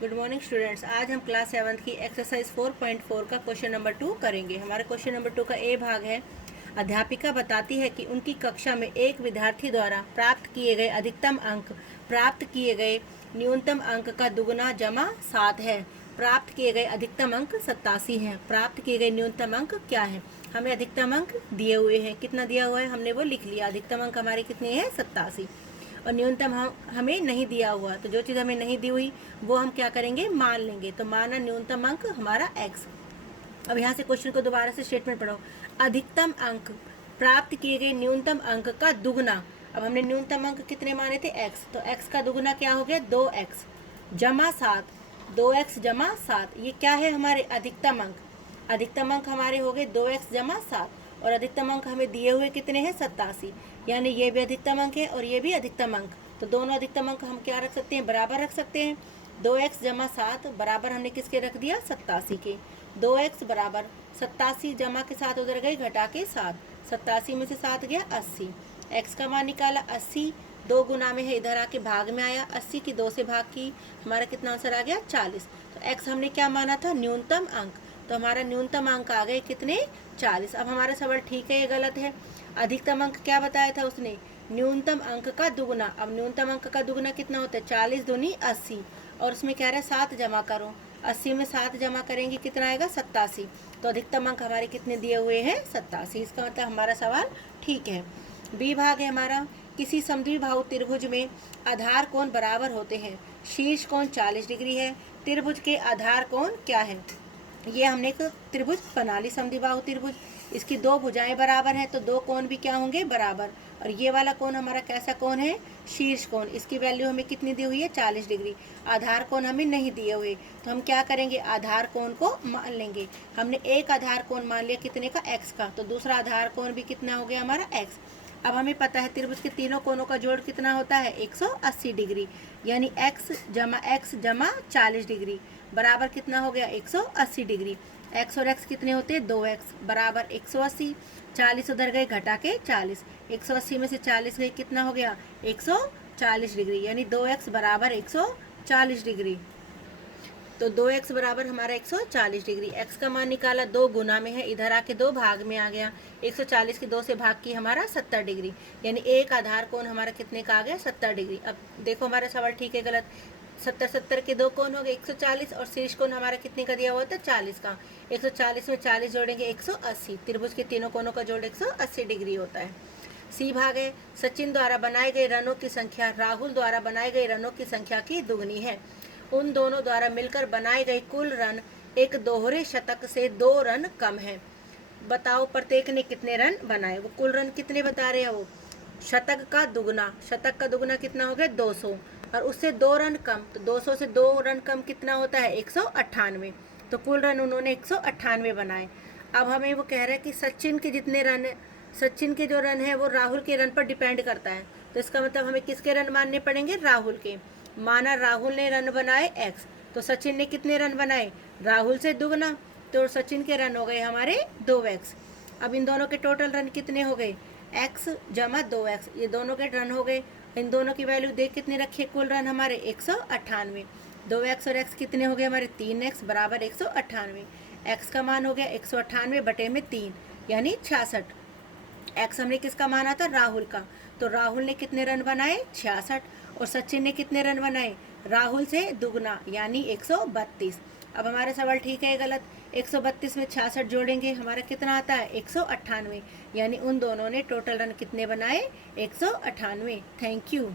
Good morning students. आज हम class 7 की एक्सरसाइज 4.4 का क्वेश्चन नंबर 2 करेंगे। हमारे क्वेश्चन नंबर 2 का ए भाग है। अध्यापिका बताती है कि उनकी कक्षा में एक विद्यार्थी द्वारा प्राप्त किए गए अधिकतम अंक प्राप्त किए गए न्यूनतम अंक का दुगुना जमा 7 है। प्राप्त किए गए अधिकतम अंक 87 है। प्राप्त किए गए न्यूनतम अंक क्या है? हमें अधिकतम अंक दिए हुए हैं। कितना दिया हुआ है हमने वो लिख लिया। अधिकतम अंक हमारी कितनी है? 87। और न्यूनतम हमें नहीं दिया हुआ, तो जो चीज़ हमें नहीं दी हुई वो हम क्या करेंगे? मान लेंगे। तो माना न्यूनतम अंक हमारा x। अब यहाँ से क्वेश्चन को दोबारा से स्टेटमेंट पढ़ो। अधिकतम अंक प्राप्त किए गए न्यूनतम अंक का दुगुना। अब हमने न्यूनतम अंक कितने माने थे? x। तो x का दुगुना क्या हो गया? 2x जमा 7। 2x जमा 7 ये क्या है? हमारे अधिकतम अंक। अधिकतम अंक हमारे हो गए 2x जमा 7 और अधिकतम अंक हमें दिए हुए कितने हैं? 87। यानी ये भी अधिकतम अंक है और ये भी अधिकतम अंक। तो दोनों अधिकतम अंक हम क्या रख सकते हैं? बराबर रख सकते हैं। 2x जमा 7 बराबर हमने किसके रख दिया? 87 के। 2x बराबर 87 जमा के 7 उधर गए, घटा के 7। 87 में से 7 गया 80। x का मान निकाला 80। 2 गुना में है, इधर आके भाग में आया। 80 की 2 से भाग की, हमारा कितना आंसर आ गया? 40। तो x हमने क्या माना था? न्यूनतम अंक। तो हमारा न्यूनतम अंक आ गए कितने? 40। अब हमारा सवाल ठीक है या गलत है? अधिकतम अंक क्या बताया था उसने? न्यूनतम अंक का दुगुना। अब न्यूनतम अंक का दुगुना कितना होता है? 40 दूनी 80 और उसमें कह रहा है 7 जमा करो। 80 में 7 जमा करेंगे कितना आएगा? 87। तो अधिकतम अंक हमारे कितने दिए हुए हैं? 87। इसका मतलब हमारा सवाल ठीक है। बी भाग है हमारा। किसी समद्विबाहु त्रिभुज में आधार कोण बराबर होते हैं। शीर्ष कोण 40 डिग्री है। त्रिभुज के आधार कोण क्या है? ये हमने एक त्रिभुज बना ली, समद्विबाहु त्रिभुज। इसकी 2 भुजाएं बराबर हैं तो 2 कोण भी क्या होंगे? बराबर। और ये वाला कोण हमारा कैसा कोण है? शीर्ष कोण। इसकी वैल्यू हमें कितनी दी हुई है? 40 डिग्री। आधार कोण हमें नहीं दिए हुए, तो हम क्या करेंगे? आधार कोण को मान लेंगे। हमने एक आधार कोण मान लिया कितने का? x का। तो दूसरा आधार कोण भी कितना हो गया हमारा? x। अब हमें पता है त्रिभुज के तीनों कोणों का जोड़ कितना होता है? 180 डिग्री। यानी x जमा 40 डिग्री बराबर कितना हो गया? 180 डिग्री। x और x कितने होते हैं? 2x बराबर 180। 40 उधर गए, घटा के 40। 180 में से 40 गए, कितना हो गया? 140 डिग्री। यानी 2x बराबर 140 डिग्री। तो 2x बराबर हमारा 140 डिग्री। x का मान निकाला, 2 गुना में है, इधर आके 2 भाग में आ गया। 140 की 2 से भाग की हमारा 70 डिग्री। यानी एक आधार कोण हमारा कितने का आ गया? 70 डिग्री। अब देखो हमारा सवाल ठीक है गलत? 70 के 2 कोण हो गए 140 और शीर्ष कोण हमारा कितने का दिया हुआ था? 40 का। 140 में 40 जोड़ेंगे 180। त्रिभुज के तीनों कोणों का जोड़ 180 डिग्री होता है। सी भाग है। सचिन द्वारा बनाए गए रनों की संख्या राहुल द्वारा बनाए गए रनों की संख्या की दुगनी है। उन दोनों द्वारा मिलकर बनाए गए कुल रन एक दोहरे शतक से 2 रन कम है। बताओ प्रत्येक ने कितने रन बनाए? वो कुल रन कितने बता रहे हैं? वो शतक का दुगना। शतक का दुगना कितना हो गया? 200 और उससे 2 रन कम। तो 200 से 2 रन कम कितना होता है? 198। तो कुल रन उन्होंने 198 बनाए। अब हमें वो कह रहा है कि सचिन के जितने रन है, सचिन के जो रन है वो राहुल के रन पर डिपेंड करता है। तो इसका मतलब हमें किसके रन मानने पड़ेंगे? राहुल के। माना राहुल ने रन बनाए x, तो सचिन ने कितने रन बनाए? राहुल से दुगना। तो सचिन के रन हो गए हमारे 2x। अब इन दोनों के टोटल रन कितने हो गए? x जमा 2x। ये दोनों के रन हो गए। इन दोनों की वैल्यू देख कितने रखे? कुल रन हमारे 198। 2x और x कितने हो गए हमारे? 3x बराबर 198। x का मान हो गया 198 बटे में 3 यानी 66। x हमने किसका माना था? राहुल का। तो राहुल ने कितने रन बनाए? 66। और सचिन ने कितने रन बनाए? राहुल से दुगना यानी 132। अब हमारा सवाल ठीक है गलत? 132 में 66 जोड़ेंगे, हमारा कितना आता है? 198। यानी उन दोनों ने टोटल रन कितने बनाए? 198। Thank you.